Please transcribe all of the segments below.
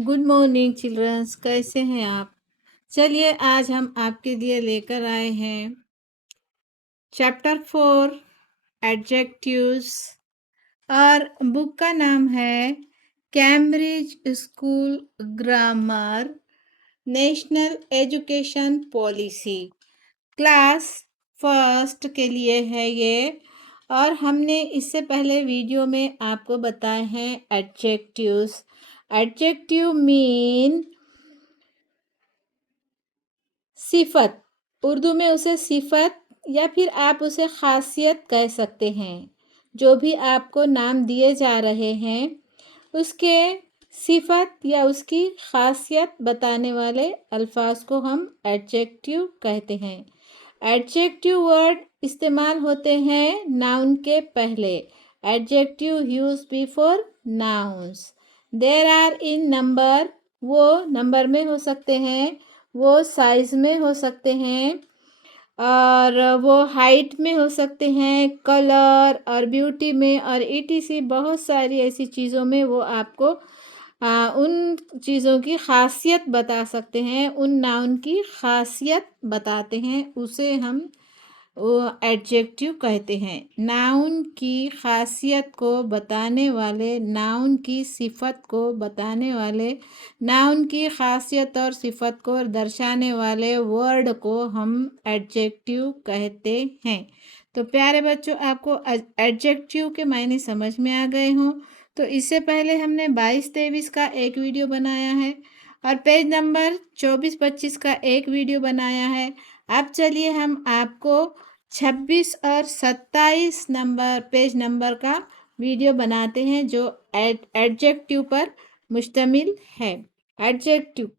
Good morning children's, कैसे हैं आप। चलिए आज हम आपके लिए लेकर आए हैं चैप्टर 4 एडजेक्टिव्स और बुक का नाम है Cambridge school grammar national education policy. Class first के लिए है ये। और हमने इससे पहले वीडियो में आपको बताए हैं एडजेक्टिव्स। एडजेक्टिव मीन सिफत। उर्दू में उसे सिफत या फिर आप उसे खासियत कह सकते हैं। जो भी आपको नाम दिए जा रहे हैं उसके सिफत या उसकी खासियत बताने वाले अल्फाज को हम एडजेक्टिव कहते हैं। एडजेक्टिव वर्ड इस्तेमाल होते हैं नाउन के पहले। Adjective use before nouns. There are in number. वो नंबर में हो सकते हैं, वो साइज में हो सकते हैं, और वो हाइट में हो सकते हैं, कलर और ब्यूटी में और ईटीसी बहुत सारी ऐसी चीज़ों में वो आपको उन चीज़ों की खासियत बता सकते हैं। उन नाउन की खासियत बताते हैं, उसे हम वो एडजेक्टिव कहते हैं। नाउन की खासियत को बताने वाले, नाउन की सिफत को बताने वाले, नाउन की खासियत और सिफत को दर्शाने वाले वर्ड को हम एडजेक्टिव कहते हैं। तो प्यारे बच्चों, आपको एडजेक्टिव के मायने समझ में आ गए हों। तो इससे पहले हमने 22-23 का एक वीडियो बनाया है और पेज नंबर 24-25 का एक वीडियो बनाया है। अब चलिए हम आपको 26 और 27 नंबर पेज नंबर का वीडियो बनाते हैं जो एडजेक्टिव पर मुश्तमिल है। एडजेक्टिव,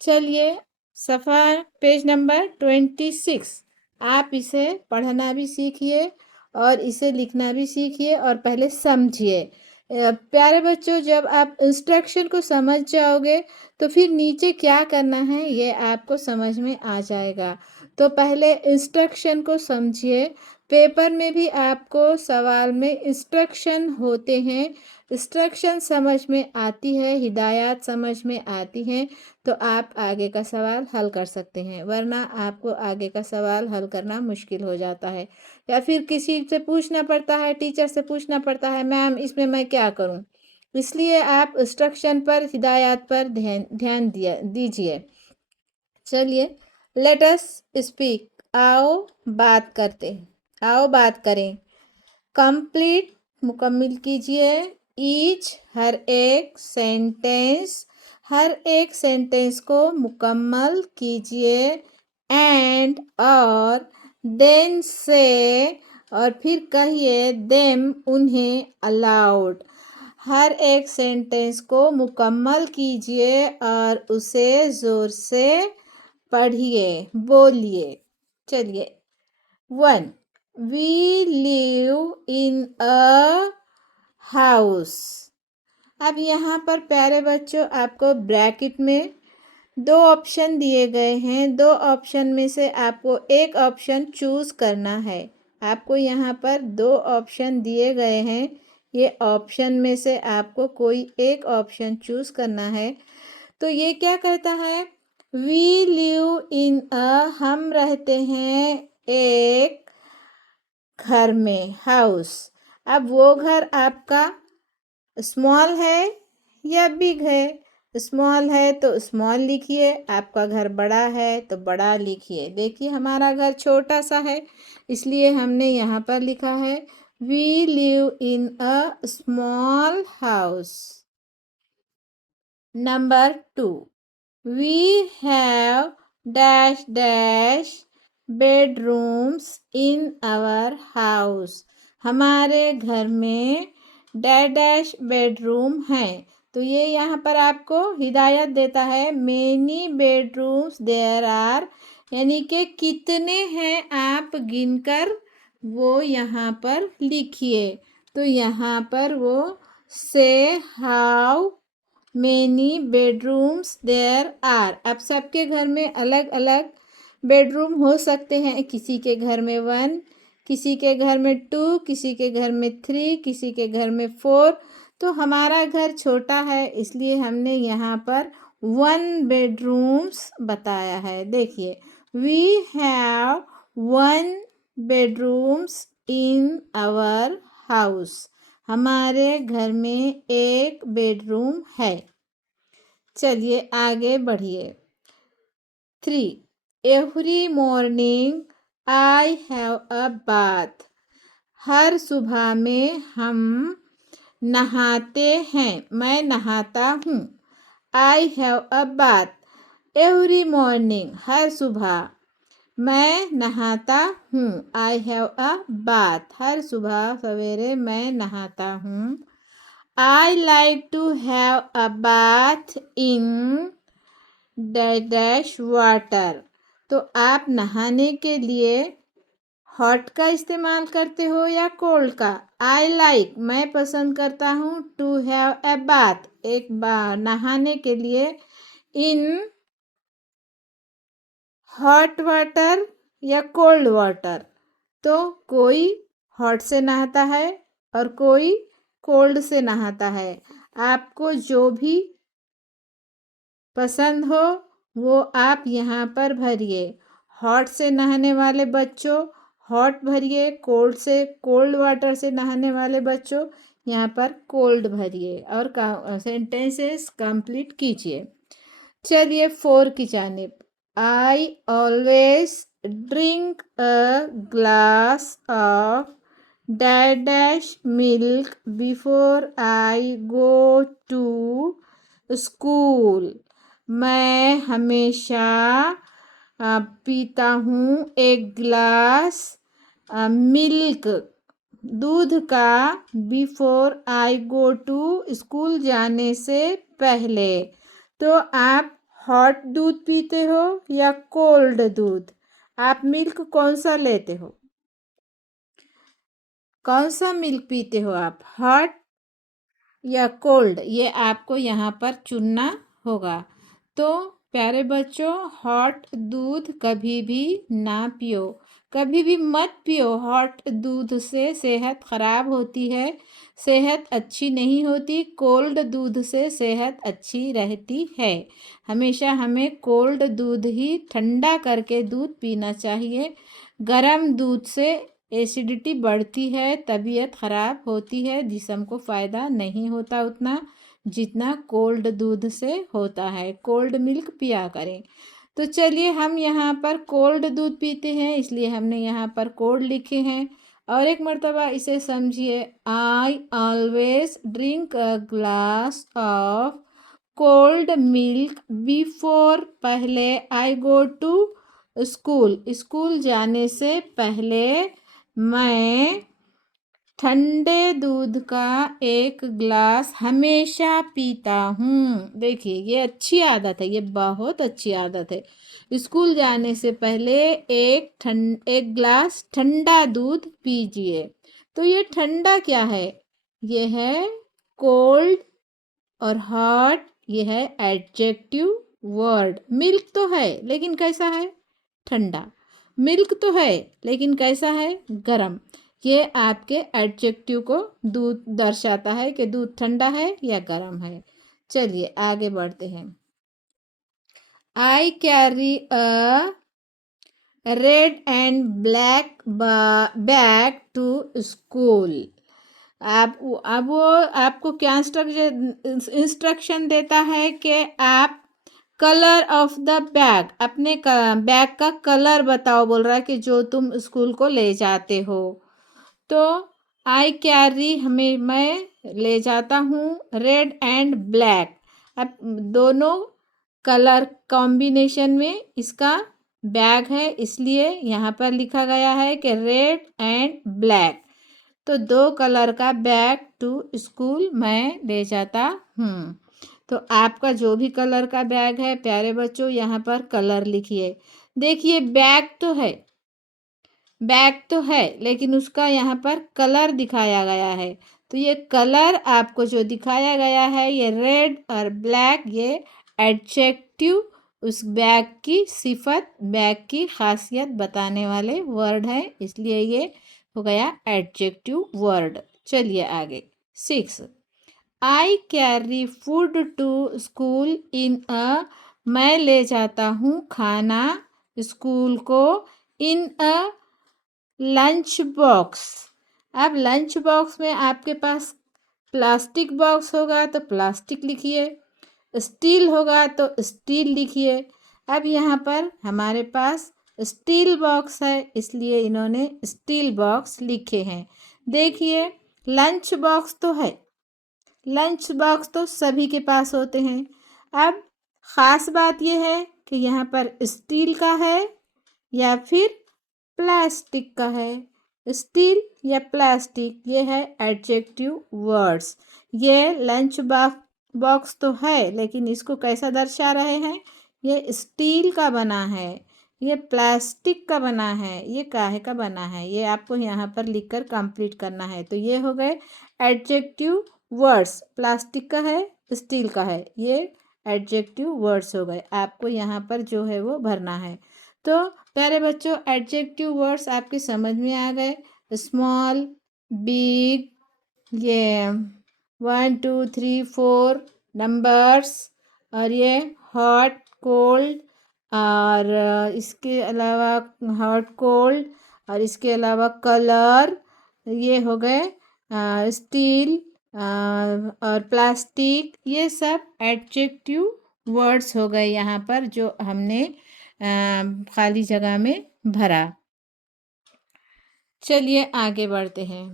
चलिए सफ़ा पेज नंबर 26। आप इसे पढ़ना भी सीखिए और इसे लिखना भी सीखिए और पहले समझिए। प्यारे बच्चों, जब आप इंस्ट्रक्शन को समझ जाओगे तो फिर नीचे क्या करना है ये आपको समझ में आ जाएगा। तो पहले इंस्ट्रक्शन को समझिए। पेपर में भी आपको सवाल में इंस्ट्रक्शन होते हैं। इंस्ट्रक्शन समझ में आती है, हिदायत समझ में आती हैं तो आप आगे का सवाल हल कर सकते हैं, वरना आपको आगे का सवाल हल करना मुश्किल हो जाता है। या फिर किसी से पूछना पड़ता है, टीचर से पूछना पड़ता है, मैम इसमें मैं क्या करूं। इसलिए आप इंस्ट्रक्शन पर, हिदायत पर ध्यान दीजिए। चलिए लेट अस स्पीक, आओ बात करते हैं, आओ बात करें। कंप्लीट, मुकम्मल कीजिए। ईच, हर एक। सेंटेंस, हर एक सेंटेंस को मुकम्मल कीजिए। एंड, और। देन से, और फिर कहिए देम, उन्हें। अलाउड, हर एक सेंटेंस को मुकम्मल कीजिए और उसे ज़ोर से पढ़िए, बोलिए। चलिए 1, we live in a house. अब यहाँ पर प्यारे बच्चों आपको ब्रैकेट में 2 ऑप्शन दिए गए हैं। 2 ऑप्शन में से आपको एक ऑप्शन चूज़ करना है। आपको यहाँ पर 2 ऑप्शन दिए गए हैं, ये ऑप्शन में से आपको कोई एक ऑप्शन चूज़ करना है। तो ये क्या कहता है, वी लिव इन अ, हम रहते हैं एक घर में, हाउस। अब वो घर आपका स्मॉल है या बिग है। स्मॉल है तो स्मॉल लिखिए, आपका घर बड़ा है तो बड़ा लिखिए। देखिए हमारा घर छोटा सा है इसलिए हमने यहाँ पर लिखा है we live in a small house. Number 2, we have dash dash bedrooms in our house. हमारे घर में डैश डैश बेडरूम हैं। तो ये यहाँ पर आपको हिदायत देता है, मेनी बेडरूम्स देयर आर, यानी कि कितने हैं आप गिनकर वो यहाँ पर लिखिए। तो यहाँ पर वो से how many bedrooms there are. अब सबके घर में अलग अलग बेडरूम हो सकते हैं। किसी के घर में 1, किसी के घर में 2, किसी के घर में 3, किसी के घर में 4। तो हमारा घर छोटा है इसलिए हमने यहाँ पर 1 बेडरूम्स बताया है। देखिए, we have 1 bedrooms in our house. हमारे घर में 1 बेडरूम है। चलिए आगे बढ़िए। 3. Every morning I have a bath. हर सुबह में हम नहाते हैं। मैं नहाता हूँ। I have a bath every morning. हर सुबह मैं नहाता हूँ। I have a bath. हर सुबह सवेरे मैं नहाता हूँ। I like to have a bath in dash water. तो आप नहाने के लिए हॉट का इस्तेमाल करते हो या कोल्ड का? आई लाइक मैं पसंद करता हूँ टू हैव ए बाथ एक बार नहाने के लिए इन हॉट वाटर या कोल्ड वाटर। तो कोई हॉट से नहाता है और कोई कोल्ड से नहाता है। आपको जो भी पसंद हो वो आप यहाँ पर भरिए। हॉट से नहाने वाले बच्चों हॉट भरिए, कोल्ड वाटर से नहाने वाले बच्चों यहाँ पर कोल्ड भरिए और सेंटेंसेस कंप्लीट कीजिए। चलिए 4 की जानिब। I always drink a glass of dash milk before I go to school. मैं हमेशा पीता हूँ 1 गिलास मिल्क दूध का before I go to school जाने से पहले। तो आप हॉट दूध पीते हो या कोल्ड दूध? आप मिल्क कौन सा लेते हो? कौन सा मिल्क पीते हो आप, हॉट या कोल्ड? ये आपको यहाँ पर चुनना होगा। तो प्यारे बच्चों, हॉट दूध कभी भी ना पियो, कभी भी मत पियो। हॉट दूध से सेहत ख़राब होती है, सेहत अच्छी नहीं होती। कोल्ड दूध से सेहत अच्छी रहती है। हमेशा हमें कोल्ड दूध ही ठंडा करके दूध पीना चाहिए। गरम दूध से एसिडिटी बढ़ती है, तबीयत ख़राब होती है, जिस्म को फ़ायदा नहीं होता उतना जितना कोल्ड दूध से होता है। कोल्ड मिल्क पिया करें। तो चलिए हम यहाँ पर कोल्ड दूध पीते हैं इसलिए हमने यहाँ पर कोल्ड लिखे हैं। और एक मर्तबा इसे समझिए। आई always drink a glass of cold milk before पहले आई गो टू स्कूल। स्कूल जाने से पहले मैं ठंडे दूध का 1 गिलास हमेशा पीता हूँ। देखिए ये अच्छी आदत है, ये बहुत अच्छी आदत है। स्कूल जाने से पहले 1 गिलास ठंडा दूध पीजिए। तो ये ठंडा क्या है? ये है कोल्ड और हॉट, ये है एडजेक्टिव वर्ड। मिल्क तो है लेकिन कैसा है? ठंडा। मिल्क तो है लेकिन कैसा है? गरम। ये आपके एडजेक्टिव को दूध दर्शाता है कि दूध ठंडा है या गरम है। चलिए आगे बढ़ते हैं। I carry a red and black bag to school. आप अब वो आपको क्या इंस्ट्रक्शन देता है कि आप कलर ऑफ द बैग, अपने बैग का कलर बताओ। बोल रहा है कि जो तुम स्कूल को ले जाते हो। तो आई कैरी मैं ले जाता हूँ रेड एंड ब्लैक। अब दोनों कलर कॉम्बिनेशन में इसका बैग है इसलिए यहाँ पर लिखा गया है कि रेड एंड ब्लैक। तो 2 कलर का बैग टू स्कूल मैं ले जाता हूँ। तो आपका जो भी कलर का बैग है प्यारे बच्चों यहाँ पर कलर लिखिए। देखिए बैग तो है लेकिन उसका यहाँ पर कलर दिखाया गया है। तो ये कलर आपको जो दिखाया गया है ये रेड और ब्लैक, ये एडजेक्टिव उस बैग की सिफत, बैग की खासियत बताने वाले वर्ड है इसलिए ये हो गया एडजेक्टिव वर्ड। चलिए आगे 6। I carry food to school in a, मैं ले जाता हूँ खाना स्कूल को इन अ लंच बॉक्स। अब लंच बॉक्स में आपके पास प्लास्टिक बॉक्स होगा तो प्लास्टिक लिखिए, स्टील होगा तो स्टील लिखिए। अब यहाँ पर हमारे पास स्टील बॉक्स है इसलिए इन्होंने स्टील बॉक्स लिखे हैं। देखिए लंच बॉक्स तो है, लंच बॉक्स तो सभी के पास होते हैं। अब ख़ास बात यह है कि यहाँ पर स्टील का है या फिर प्लास्टिक का है। स्टील या प्लास्टिक ये है एडजेक्टिव वर्ड्स। ये लंच बॉक्स तो है लेकिन इसको कैसा दर्शा रहे हैं, ये स्टील का बना है, ये प्लास्टिक का बना है, ये काहे का बना है, ये आपको यहाँ पर लिखकर कंप्लीट करना है। तो ये हो गए एडजेक्टिव वर्ड्स। प्लास्टिक का है, स्टील का है, ये एडजेक्टिव वर्ड्स हो गए। आपको यहाँ पर जो है वो भरना है। तो प्यारे बच्चों एडजेक्टिव वर्ड्स आपके समझ में आ गए। स्मॉल, बिग, ये 1 2 3 4 नंबर्स, और ये हॉट कोल्ड, और इसके अलावा हॉट कोल्ड, और इसके अलावा कलर, ये हो गए स्टील और प्लास्टिक, ये सब एडजेक्टिव वर्ड्स हो गए यहाँ पर जो हमने खाली जगह में भरा। चलिए आगे बढ़ते हैं।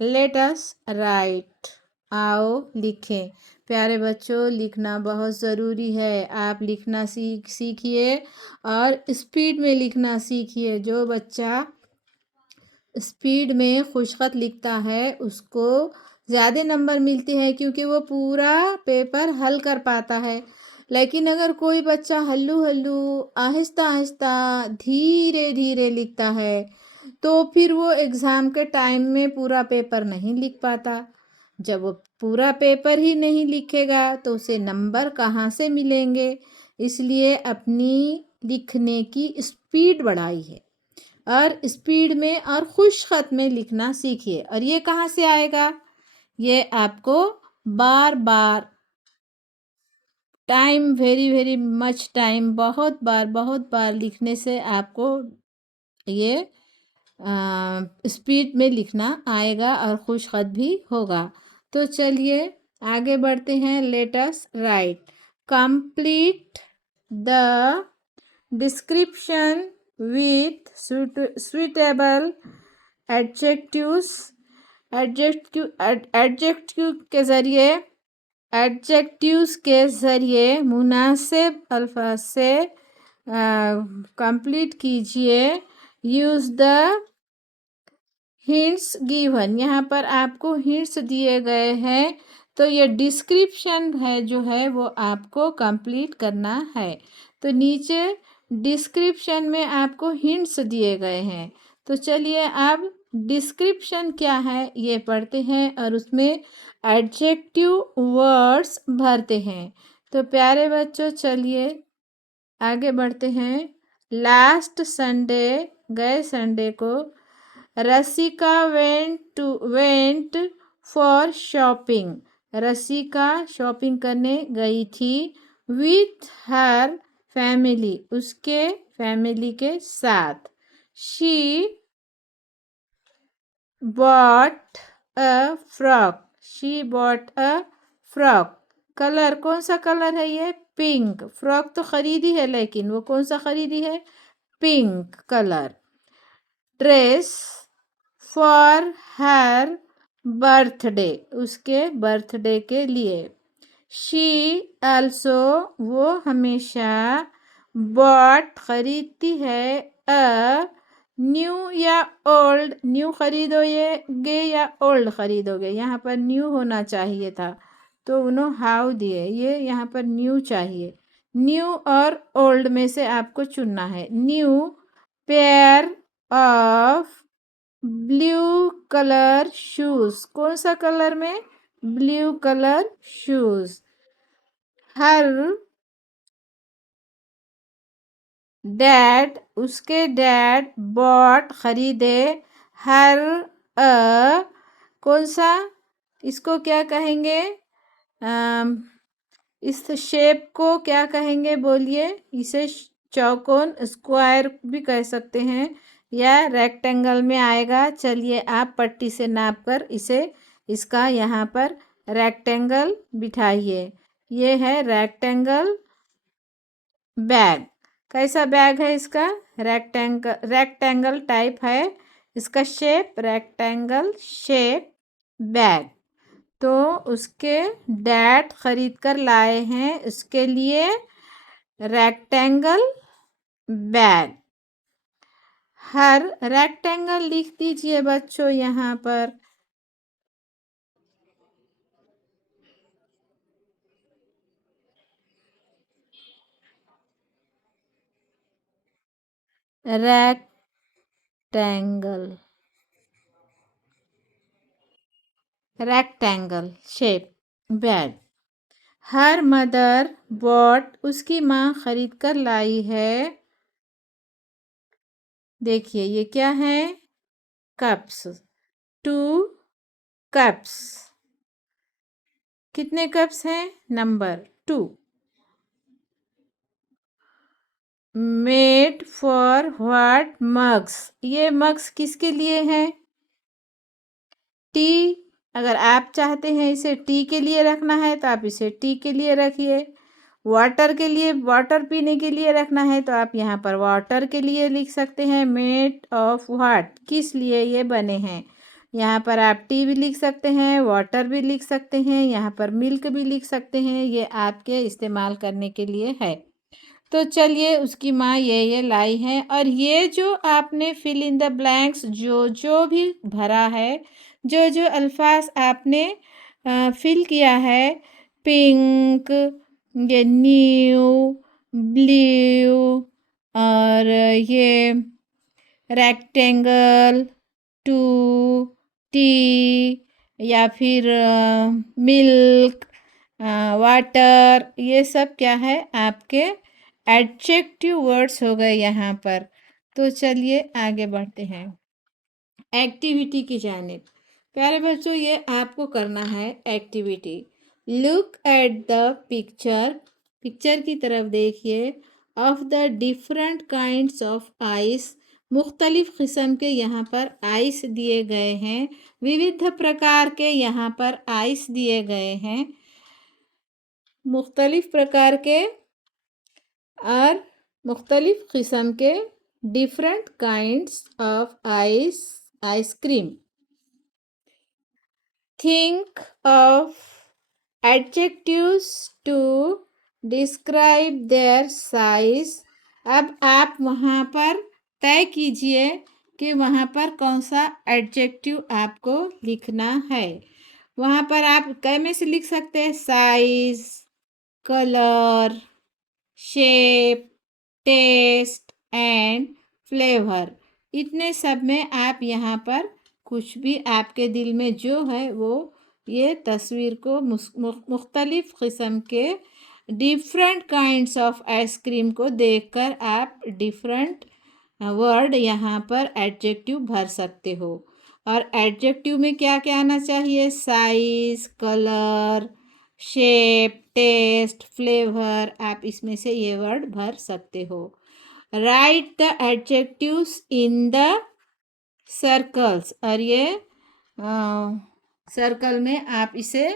लेट अस राइट, आओ लिखें। प्यारे बच्चों लिखना बहुत ज़रूरी है। आप लिखना सीखिए और स्पीड में लिखना सीखिए। जो बच्चा स्पीड में खुशखत लिखता है उसको ज़्यादा नंबर मिलते हैं क्योंकि वो पूरा पेपर हल कर पाता है। लेकिन अगर कोई बच्चा हल्लू हल्लू आहिस्ता आहिस्ता धीरे धीरे लिखता है तो फिर वो एग्ज़ाम के टाइम में पूरा पेपर नहीं लिख पाता। जब वो पूरा पेपर ही नहीं लिखेगा तो उसे नंबर कहाँ से मिलेंगे। इसलिए अपनी लिखने की स्पीड बढ़ाई है और स्पीड में और खुश खत में लिखना सीखिए। और ये कहाँ से आएगा, ये आपको बार बार time, very very much time, बहुत बार लिखने से आपको ये स्पीड में लिखना आएगा और खुश खत भी होगा। तो चलिए आगे बढ़ते हैं। Let us right, complete the description with suitable adjectives. Adjectives के ज़रिए मुनासिब अल्फाज से कंप्लीट कीजिए। यूज़ द हिंट्स गिवन, यहाँ पर आपको हिंट्स दिए गए हैं तो ये डिस्क्रिप्शन है जो है वो आपको कंप्लीट करना है। तो नीचे डिस्क्रिप्शन में आपको हिंट्स दिए गए हैं। तो चलिए अब डिस्क्रिप्शन क्या है ये पढ़ते हैं और उसमें एडजेक्टिव वर्ड्स भरते हैं। तो प्यारे बच्चों चलिए आगे बढ़ते हैं। लास्ट संडे, गए संडे को, Rasika went for shopping, Rasika shopping करने गई थी। विथ हर फैमिली, उसके फैमिली के साथ। She bought a frock, she bought a frock. Colour कौन सा कलर है ये, पिंक। फ्रॉक तो खरीदी है लेकिन वो कौन सा खरीदी है, pink colour. Dress for her birthday, उसके बर्थडे के लिए। शी आल्सो, वो हमेशा, बॉट खरीदती है, अ न्यू या ओल्ड, न्यू खरीदोगे या ओल्ड खरीदोगे, यहाँ पर न्यू होना चाहिए था तो उन्होंने हाउ दिए, ये यहाँ पर न्यू चाहिए। न्यू और ओल्ड में से आपको चुनना है। New pair of blue colour shoes, कौन सा कलर में, ब्लू कलर शूज। हर डैड, उसके डैड, बॉट खरीदे, हर अ, कौन सा, इसको क्या कहेंगे, इस शेप को क्या कहेंगे बोलिए? इसे चौकोन, स्क्वायर भी कह सकते हैं या रेक्टेंगल में आएगा। चलिए आप पट्टी से नाप कर इसे इसका यहाँ पर रेक्टेंगल बिठाइए। ये है रेक्टेंगल बैग। कैसा बैग है इसका? रेक्टेंगल टाइप है इसका शेप, रेक्टेंगल शेप बैग। तो उसके डैड खरीद कर लाए हैं उसके लिए रेक्टेंगल बैग। हर रेक्टेंगल लिख दीजिए बच्चों यहाँ पर। Rectangle, rectangle shape bag. Her mother bought, उसकी माँ खरीद कर लाई है। देखिए ये क्या है? कप्स। 2 कप्स। कितने कप्स हैं? Number 2। Made for what? Mugs. ये मग्स किसके लिए हैं? टी। अगर आप चाहते हैं इसे टी के लिए रखना है तो आप इसे टी के लिए रखिए। वाटर के लिए, वाटर पीने के लिए रखना है तो आप यहाँ पर वाटर के लिए लिख सकते हैं। Made of what? किस लिए ये बने हैं? यहाँ पर आप टी भी लिख सकते हैं, वाटर भी लिख सकते हैं, यहाँ पर मिल्क भी लिख सकते हैं। ये आपके इस्तेमाल करने के लिए है। तो चलिए उसकी माँ ये लाई है। और ये जो आपने फिल इन द ब्लैंक्स जो जो भी भरा है, जो जो अल्फाज आपने फिल किया है, पिंक, ये न्यू, ब्लू, और ये रेक्टेंगल, टू, टी, या फिर मिल्क, वाटर, ये सब क्या है? आपके एडजेक्टिव वर्ड्स हो गए यहाँ पर। तो चलिए आगे बढ़ते हैं एक्टिविटी की जानिब। प्यारे बच्चों, ये आपको करना है activity. Look at the picture. Picture की तरफ देखिए। Of the different kinds of ice. मुख्तलिफ किस्म के यहाँ पर आइस दिए गए हैं। विविध प्रकार के यहाँ पर आइस दिए गए हैं। मुख्तलिफ प्रकार के और मुख्तलिफ किस्म के different kinds of ice, ice cream. Think of adjectives to describe their size. अब आप वहाँ पर तय कीजिए कि वहाँ पर कौन सा एडजेक्टिव आपको लिखना है। वहाँ पर आप कै में से लिख सकते हैं? Size, colour, shape, taste and flavour. इतने सब में आप यहाँ पर कुछ भी आपके दिल में जो है वो ये तस्वीर को मुख्तलिफ किस्म के डिफरेंट काइंड्स ऑफ आइसक्रीम को देखकर आप डिफरेंट वर्ड यहाँ पर एडजेक्टिव भर सकते हो। और एडजेक्टिव में क्या क्या आना चाहिए? Size, colour, shape, taste, flavour. आप इसमें से ये वर्ड भर सकते हो। Write the adjectives in the circles. और ये सर्कल में आप इसे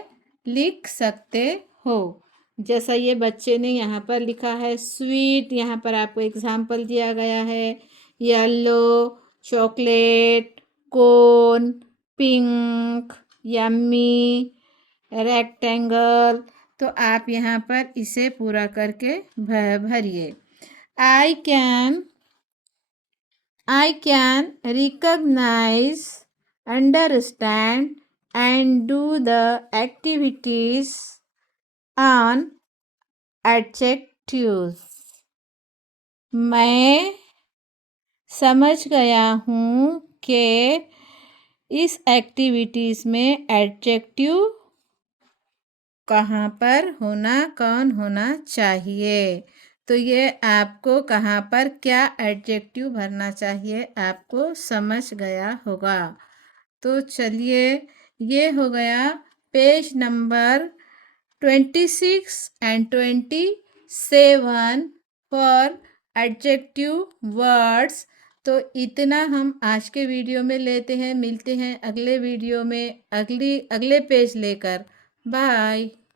लिख सकते हो। जैसा ये बच्चे ने यहाँ पर लिखा है स्वीट, यहाँ पर आपको एग्जाम्पल दिया गया है। येलो, चॉकलेट, कोन, पिंक, यम्मी, रेक्टेंगल। तो आप यहाँ पर इसे पूरा करके भरिए। I can recognize, understand and do the activities on adjectives. मैं समझ गया हूँ कि इस एक्टिविटीज़ में एडजेक्टिव कहाँ पर होना, कौन होना चाहिए। तो ये आपको कहाँ पर क्या एडजेक्टिव भरना चाहिए आपको समझ गया होगा। तो चलिए ये हो गया page number 26 and 27 for adjective words. तो इतना हम आज के वीडियो में लेते हैं। मिलते हैं अगले वीडियो में अगले पेज लेकर। बाय।